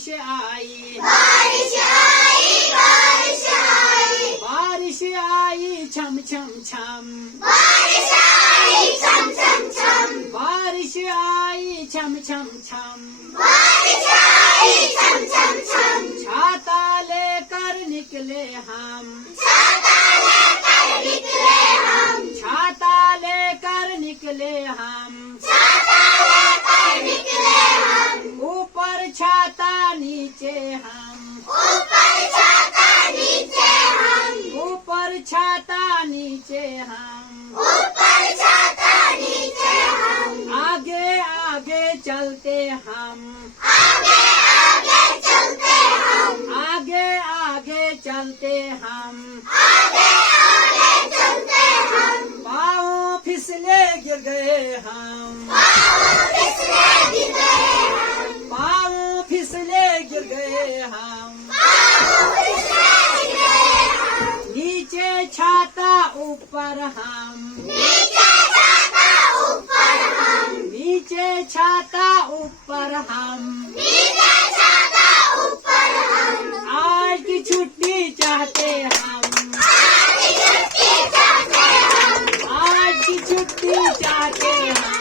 बारिश आई, बारिश आई, बारिश आई, बारिश आई छम छम छम, बारिश आई छम छम छम, बारिश आई छम छम छम, बारिश आई छम छम छम, छाता लेकर निकले हम, छाता लेकर निकले हम, छाता लेकर निकले हम, छाता लेकर निकले हम, ऊपर छाता नीचे हम, ऊपर छाता नीचे हम, ऊपर छाता नीचे हम, ऊपर छाता नीचे हम, आगे आगे चलते हम, आगे आगे चलते हम, आगे आगे चलते हम, आगे आगे चलते हम, पाँव फिसले गिर गए हम, पाँव फिसले गिर गए हम, पाँव फिसले गिर गए हम, पाँव फिसले गिर गए हम, नीचे छाता ऊपर हम, नीचे छाता ऊपर हम, नीचे छाता ऊपर हम, नीचे छाता ऊपर हम, आज की छुट्टी चाहते हम, आज छुट्टी चाहते हम, आज की छुट्टी चाहते हम,